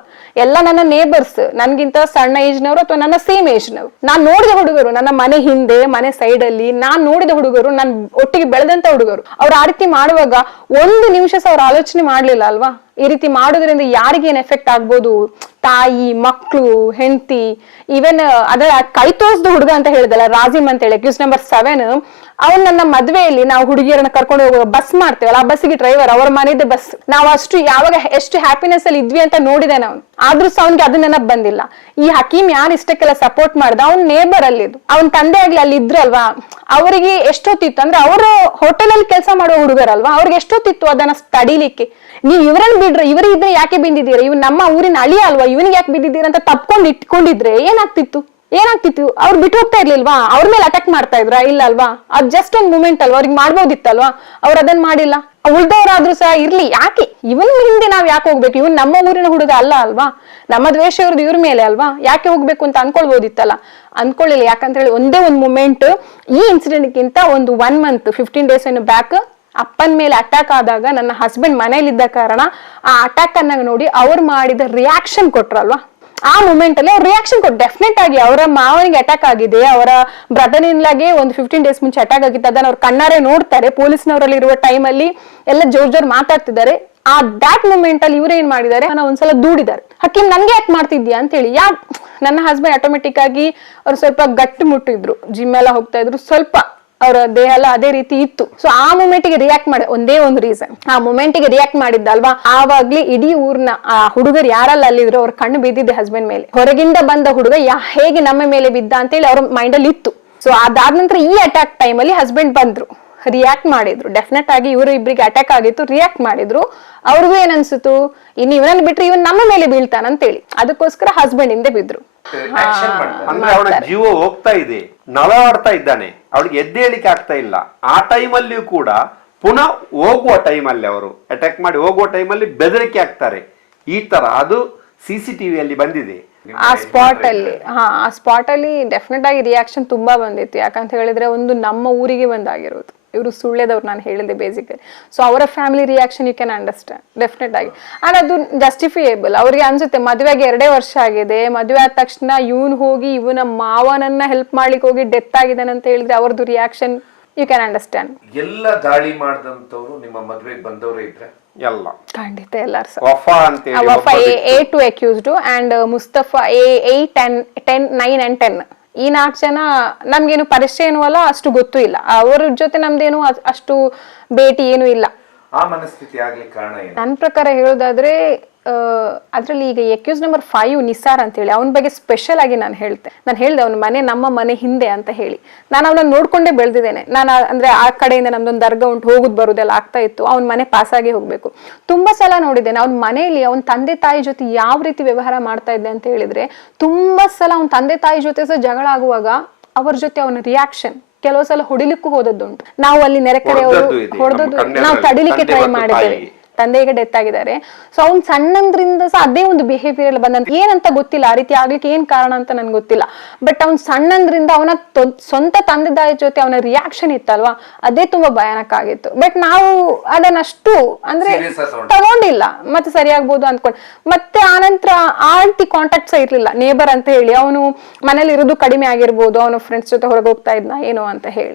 ಎಲ್ಲ ನನ್ನ ನೇಬರ್ಸ್, ನನ್ಗಿಂತ ಸಣ್ಣ ಏಜ್ ನವರು ಅಥವಾ ನನ್ನ ಸೇಮ್ ಏಜ್ ನವರು. ನಾನ್ ನೋಡಿದ ಹುಡುಗರು, ನನ್ನ ಮನೆ ಹಿಂದೆ ಮನೆ ಸೈಡ್ ಅಲ್ಲಿ ನಾನ್ ನೋಡಿದ ಹುಡುಗರು, ನಾನ್ ಒಟ್ಟಿಗೆ ಬೆಳೆದಂತ ಹುಡುಗರು. ಅವ್ರು ಆ ರೀತಿ ಮಾಡುವಾಗ ಒಂದು ನಿಮಿಷ ಸಹ ಅವ್ರು ಆಲೋಚನೆ ಮಾಡ್ಲಿಲ್ಲ ಅಲ್ವಾ, ಈ ರೀತಿ ಮಾಡೋದ್ರಿಂದ ಯಾರಿಗೇನ್ ಎಫೆಕ್ಟ್ ಆಗ್ಬೋದು, ತಾಯಿ, ಮಕ್ಕಳು, ಹೆಂಡತಿ, ಈವನ್ ಅದರ ಕೈ ತೋರಿಸಿದ ಹುಡುಗ ಅಂತ ಹೇಳಿದಲ್ಲ ರಾಜಿಮ್ ಅಂತ ಹೇಳಿ ಅಕ್ಯೂಸ್ ನಂಬರ್ 7, ಅವ್ನು ನನ್ನ ಮದ್ವೆಯಲ್ಲಿ ನಾವು ಹುಡುಗಿಯರನ್ನ ಕರ್ಕೊಂಡು ಹೋಗುವ ಬಸ್ ಮಾಡ್ತೇವಲ್ಲ, ಆ ಬಸ್ಸಿಗೆ ಡ್ರೈವರ್ ಅವ್ರ ಮನೆಯದೇ ಬಸ್. ನಾವು ಅಷ್ಟು ಯಾವಾಗ ಎಷ್ಟು ಹ್ಯಾಪಿನೆಸ್ ಅಲ್ಲಿ ಇದ್ವಿ ಅಂತ ನೋಡಿದೆ ನಾವು, ಆದ್ರೂ ಸಹ ಅವ್ನಿಗೆ ಅದು ನೆನಪು ಬಂದಿಲ್ಲ. ಈ ಹಕೀಮ್ ಯಾರು ಇಷ್ಟಕ್ಕೆಲ್ಲ ಸಪೋರ್ಟ್ ಮಾಡ್ದ, ಅವ್ನ್ ನೇಬರ್ ಅಲ್ಲಿ ಇದು, ಅವ್ನ ತಂದೆ ಆಗ್ಲಿ ಅಲ್ಲಿ ಇದ್ರಲ್ವಾ, ಅವರಿಗೆ ಎಷ್ಟೊತ್ತಿತ್ತು ಅಂದ್ರೆ ಅವರು ಹೋಟೆಲ್ ಅಲ್ಲಿ ಕೆಲಸ ಮಾಡುವ ಹುಡುಗರಲ್ವಾ, ಅವ್ರಿಗೆ ಎಷ್ಟೊತ್ತಿತ್ತು ಅದನ್ನ ತಡಿಲಿಕ್ಕೆ. ನೀವ್ ಇವರನ್ನ ಬಿಡ್ರೆ, ಇವರಿದ್ರೆ ಯಾಕೆ ಬಿದ್ದಿದ್ದೀರಾ, ಇವ್ ನಮ್ಮ ಊರಿನ ಅಳಿಯ ಅಲ್ವಾ, ಇವನಿಗೆ ಯಾಕೆ ಬಿದ್ದಿದ್ದೀರಾ ಅಂತ ತಪ್ಕೊಂಡು ಇಟ್ಕೊಂಡಿದ್ರೆ ಏನಾಗ್ತಿತ್ತು ಅವ್ರು ಬಿಟ್ಟು ಹೋಗ್ತಾ ಇರ್ಲಿಲ್ವಾ, ಅವ್ರ ಮೇಲೆ ಅಟ್ಯಾಕ್ ಮಾಡ್ತಾ ಇದ್ರ, ಇಲ್ಲ ಅಲ್ವಾ, ಅದ್ ಜಸ್ಟ್ ಒಂದ್ ಮೂಮೆಂಟ್ ಅಲ್ವಾ, ಅವ್ರಿಗೆ ಮಾಡ್ಬೋದಿತ್ತಲ್ವಾ, ಅವ್ರು ಅದನ್ನ ಮಾಡಿಲ್ಲ. ಉಳ್ದವ್ರಾದ್ರೂ ಸಹ ಇರ್ಲಿ, ಯಾಕೆ ಇವನ್ ಹಿಂದೆ ನಾವ್ ಯಾಕೆ ಹೋಗ್ಬೇಕು, ಇವನ್ ನಮ್ಮ ಊರಿನ ಹುಡುಗ ಅಲ್ಲ ಅಲ್ವಾ, ನಮ್ಮ ದ್ವೇಷ ಇವ್ರದ್ದು ಇವ್ರ ಮೇಲೆ ಅಲ್ವಾ, ಯಾಕೆ ಹೋಗ್ಬೇಕು ಅಂತ ಅನ್ಕೊಳ್ಬೋದಿತ್ತಲ್ಲ, ಅನ್ಕೊಳ್ಳಿಲ್ಲ. ಯಾಕಂತ ಹೇಳಿ ಒಂದೇ ಒಂದ್ ಮೂಮೆಂಟ್, ಈ ಇನ್ಸಿಡೆಂಟ್ ಗಿಂತ ಒಂದು 1 month 15 days ಬ್ಯಾಕ್ ಅಪ್ಪನ ಮೇಲೆ ಅಟ್ಯಾಕ್ ಆದಾಗ ನನ್ನ ಹಸ್ಬೆಂಡ್ ಮನೇಲಿದ್ದ ಕಾರಣ ಆ ಅಟ್ಯಾಕ್ ಅನ್ನ ನೋಡಿ ಅವ್ರು ಮಾಡಿದ ರಿಯಾಕ್ಷನ್ ಕೊಟ್ರಲ್ವಾ, ಆ ಮೂಮೆಂಟ್ ಅಲ್ಲಿ ಅವ್ರು ರಿಯಾಕ್ಷನ್ ಕೊಟ್ಟು ಡೆಫಿನೆಟ್ ಆಗಿ ಅವರ ಮಾವನಿಗೆ ಅಟ್ಯಾಕ್ ಆಗಿದೆ, ಅವರ ಬ್ರದರ್ ಇನ್ಲಾಗೆ ಒಂದು 15 days ಮುಂಚೆ ಅಟ್ಯಾಕ್ ಆಗಿತ್ತು, ಅದನ್ನ ಅವ್ರ ಕಣ್ಣಾರೆ ನೋಡ್ತಾರೆ, ಪೊಲೀಸ್ನವರಲ್ಲಿ ಇರುವ ಟೈಮ್ ಅಲ್ಲಿ ಎಲ್ಲ ಜೋರ್ ಮಾತಾಡ್ತಿದ್ದಾರೆ. ಆ ದಾಟ್ ಮೂಮೆಂಟ್ ಅಲ್ಲಿ ಇವ್ರು ಏನ್ ಮಾಡಿದ್ದಾರೆ, ಒಂದ್ಸಲ ದೂಡಿದ್ದಾರೆ, ಹಕೀಮ್ ನನ್ಗೆ ಯಾಕೆ ಮಾಡ್ತಿದ್ಯಾ ಅಂತ ಹೇಳಿ. ನನ್ನ ಹಸ್ಬೆಂಡ್ ಆಟೋಮೆಟಿಕ್ ಆಗಿ ಅವ್ರು ಸ್ವಲ್ಪ ಗಟ್ಟಿ ಮುಟ್ಟಿದ್ರು, ಜಿಮ್ ಎಲ್ಲ ಹೋಗ್ತಾ ಇದ್ರು, ಸ್ವಲ್ಪ ಅವರ ದೇಹ ಎಲ್ಲ ಅದೇ ರೀತಿ ಇತ್ತು. ಸೊ ಆ ಮೂಮೆಂಟ್ಗೆ ರಿಯಾಕ್ಟ್ ಮಾಡಿ, ಒಂದೇ ಒಂದು ರೀಸನ್, ಆ ಮೂಮೆಂಟ್ಗೆ ರಿಯಾಕ್ಟ್ ಮಾಡಿದ್ದಲ್ವಾ, ಆವಾಗ್ಲಿ ಇಡೀ ಊರ್ನ ಆ ಹುಡುಗರು ಯಾರಲ್ಲ ಅಲ್ಲಿದ್ರು ಅವ್ರ ಕಣ್ಣು ಬಿದ್ದಿದ್ದೆ ಹಸ್ಬೆಂಡ್ ಮೇಲೆ. ಹೊರಗಿಂದ ಬಂದ ಹುಡುಗ ಹೇಗೆ ನಮ್ಮ ಮೇಲೆ ಬಿದ್ದ ಅಂತ ಹೇಳಿ ಅವ್ರ ಮೈಂಡ್ ಅಲ್ಲಿ ಇತ್ತು. ಸೊ ಅದಾದ ನಂತರ ಈ ಅಟ್ಯಾಕ್ ಟೈಮ್ ಅಲ್ಲಿ ಹಸ್ಬೆಂಡ್ ಬಂದ್ರು, ರಿಯಾಕ್ಟ್ ಮಾಡಿದ್ರು. ಡೆಫಿನೆಟ್ ಆಗಿ ಇವರು ಇಬ್ಬರಿಗೆ ಅಟ್ಯಾಕ್ ಆಗಿತ್ತು, ರಿಯಾಕ್ಟ್ ಮಾಡಿದ್ರು. ಅವ್ರಿಗೂ ಏನ್ ಅನ್ಸುತ್ತು, ಇನ್ನು ಇವನನ್ನ ಬಿಟ್ರೆ ಇವನ್ ನಮ್ಮ ಮೇಲೆ ಬೀಳ್ತಾನಂತೇಳಿ, ಅದಕ್ಕೋಸ್ಕರ ಹಸ್ಬೆಂಡ್ ಹಿಂದೆ ಬಿದ್ರು. ಅಂದ್ರೆ ಅವನ ಜೀವ ಹೋಗ್ತಾ ಇದೆ, ನಳವಾಡ್ತಾ ಇದ್ದಾನೆ, ಅವಳಿಗೆ ಎದ್ದೇಳಿಕೆ ಆಗ್ತಾ ಇಲ್ಲ. ಆ ಟೈಮಲ್ಲಿಯೂ ಕೂಡ ಪುನಃ ಹೋಗುವ ಟೈಮಲ್ಲಿ ಅವರು ಅಟ್ಯಾಕ್ ಮಾಡಿ ಹೋಗುವ ಟೈಮಲ್ಲಿ ಬೆದರಿಕೆ ಆಗ್ತಾರೆ. ಈ ತರ ಅದು CCTV ಅಲ್ಲಿ ಬಂದಿದೆ. ಆ ಸ್ಪಾಟ್ ಅಲ್ಲಿ ಡೆಫಿನೆಟ್ ಆಗಿ ರಿಯಾಕ್ಷನ್ ತುಂಬಾ ಬಂದಿತ್ತು. ಯಾಕಂತ ಹೇಳಿದ್ರೆ ಒಂದು ನಮ್ಮ ಊರಿಗೆ ಬಂದಾಗಿರೋದು, ಇವರು ಸುಳ್ಳೆದವ್ರು, ನಾನು ಹೇಳಿದೆ ಬೇಸಿಕಲಿ. ಸೊ ಅವರ family reaction you can understand definite ಆಗಿ. ಅಂಡ್ ಅದು ಜಸ್ಟಿಫಿಯೇಬಲ್. ಅವ್ರಿಗೆ ಅನ್ಸುತ್ತೆ ಮದುವೆಗೆ 2 ವರ್ಷ ಆಗಿದೆ, ಮದುವೆ ಆದ ತಕ್ಷಣ ಇವನ್ ಹೋಗಿ ಇವನ ಮಾವನನ್ನ ಹೆಲ್ಪ್ ಮಾಡ್ಲಿಕ್ಕೆ ಹೋಗಿ ಡೆತ್ ಆಗಿದ್ದಾನೆ ಅಂತ ಹೇಳಿದ್ರೆ ಅವ್ರದ್ದು ರಿಯಾಕ್ಷನ್ ಯು ಕ್ಯಾನ್ ಅಂಡರ್ಸ್ಟ್ಯಾಂಡ್. ಎಲ್ಲ ದಾಳಿ ಮಾಡಿದಂತವ್ರು ನಿಮ್ಮ ಮದುವೆಗೆ ಬಂದವರೇ ಇದ್ರೆ? ಎಲ್ಲ ಖಂಡಿತ ಎಲ್ಲಾರು ಸಹ. ವಫಾ ಅಂತ Wafa A2 accused and Mustafa A8 and 10 9 and 10 ಈ 4 ಜನ ನಮ್ಗೇನು ಪರಿಚಯನೂ ಅಲ್ಲ, ಅಷ್ಟು ಗೊತ್ತೂ ಇಲ್ಲ, ಅವ್ರ ಜೊತೆ ನಮ್ದೇನು ಅಷ್ಟು ಭೇಟಿ ಏನು ಇಲ್ಲ. ಆ ಮನಸ್ಥಿತಿ ಆಗ್ಲಿಕ್ಕೆ ಕಾರಣ ಏನು? ನನ್ನ ಪ್ರಕಾರ ಹೇಳೋದಾದ್ರೆ ಅದ್ರಲ್ಲಿ ಈಗ ಅಕ್ಯೂಸ್ ನಂಬರ್ 5 ನಿಸಾರ್ ಅಂತ ಹೇಳಿ ಅವನ ಬಗ್ಗೆ ಸ್ಪೆಷಲ್ ಆಗಿ ನಾನು ಹೇಳ್ದೆ ಅವನ ಮನೆ ನಮ್ಮ ಮನೆ ಹಿಂದೆ ಅಂತ ಹೇಳಿ. ನಾನು ಅವನನ್ನ ನೋಡ್ಕೊಂಡೇ ಬೆಳೆದಿದ್ದೇನೆ. ನಾನು ಅಂದ್ರೆ ಆ ಕಡೆಯಿಂದ ನಮ್ದೊಂದು ದರ್ಗಾ ಉಂಟು, ಹೋಗುದು ಬರುದೆಲ್ಲ ಆಗ್ತಾ ಇತ್ತು. ಅವ್ನ ಮನೆ ಪಾಸಾಗಿ ಹೋಗ್ಬೇಕು. ತುಂಬಾ ಸಲ ನೋಡಿದ್ದೇನೆ ಅವ್ನ ಮನೆಯಲ್ಲಿ ಅವನ ತಂದೆ ತಾಯಿ ಜೊತೆ ಯಾವ ರೀತಿ ವ್ಯವಹಾರ ಮಾಡ್ತಾ ಇದ್ದೆ ಅಂತ ಹೇಳಿದ್ರೆ, ತುಂಬಾ ಸಲ ಅವನ ತಂದೆ ತಾಯಿ ಜೊತೆ ಸಹ ಜಗಳ ಆಗುವಾಗ ಅವ್ರ ಜೊತೆ ಅವನ ರಿಯಾಕ್ಷನ್, ಕೆಲವು ಸಲ ಹೊಡಿಲಿಕ್ಕೂ ಹೋದದ್ದುಂಟು. ನಾವು ಅಲ್ಲಿ ನೆರೆಕರೆಯವರು ಹೊಡೆದದ್ದು, ನಾವು ತಡಿಲಿಕ್ಕೆ ಟ್ರೈ ಮಾಡಿದ್ದೇವೆ. ತಂದೆಗೆ ಡೆತ್ ಆಗಿದ್ದಾರೆ. ಸೊ ಅವ್ನ್ ಸಣ್ಣಂದ್ರಿಂದ ಸಹ ಅದೇ ಒಂದು ಬಿಹೇವಿಯರ್ ಎಲ್ಲ ಬಂದಂತ, ಏನಂತ ಗೊತ್ತಿಲ್ಲ, ಆ ರೀತಿ ಆಗ್ಲಿಕ್ಕೆ ಏನ್ ಕಾರಣ ಅಂತ ನನ್ಗೆ ಗೊತ್ತಿಲ್ಲ. ಬಟ್ ಅವ್ನ್ ಸಣ್ಣಂದ್ರಿಂದ ಅವನ ಸ್ವಂತ ತಂದೆ ತಾಯಿ ಜೊತೆ ಅವನ ರಿಯಾಕ್ಷನ್ ಇತ್ತಲ್ವಾ, ಅದೇ ತುಂಬಾ ಭಯಾನಕ ಆಗಿತ್ತು. ಬಟ್ ನಾವು ಅದನ್ನಷ್ಟು ಅಂದ್ರೆ ತಗೊಂಡಿಲ್ಲ, ಮತ್ತೆ ಸರಿಯಾಗ್ಬೋದು ಅಂದ್ಕೊಂಡು. ಮತ್ತೆ ಆನಂತರ ಆ ರೀತಿ ಕಾಂಟ್ಯಾಕ್ಟ್ಸ್ ಇರ್ಲಿಲ್ಲ. ನೇಬರ್ ಅಂತ ಹೇಳಿ ಅವನು ಮನೇಲಿ ಇರೋದು ಕಡಿಮೆ ಆಗಿರ್ಬೋದು, ಅವನು ಫ್ರೆಂಡ್ಸ್ ಜೊತೆ ಹೊರಗೆ ಹೋಗ್ತಾ ಇದ್ನ ಏನೋ ಅಂತ ಹೇಳಿ.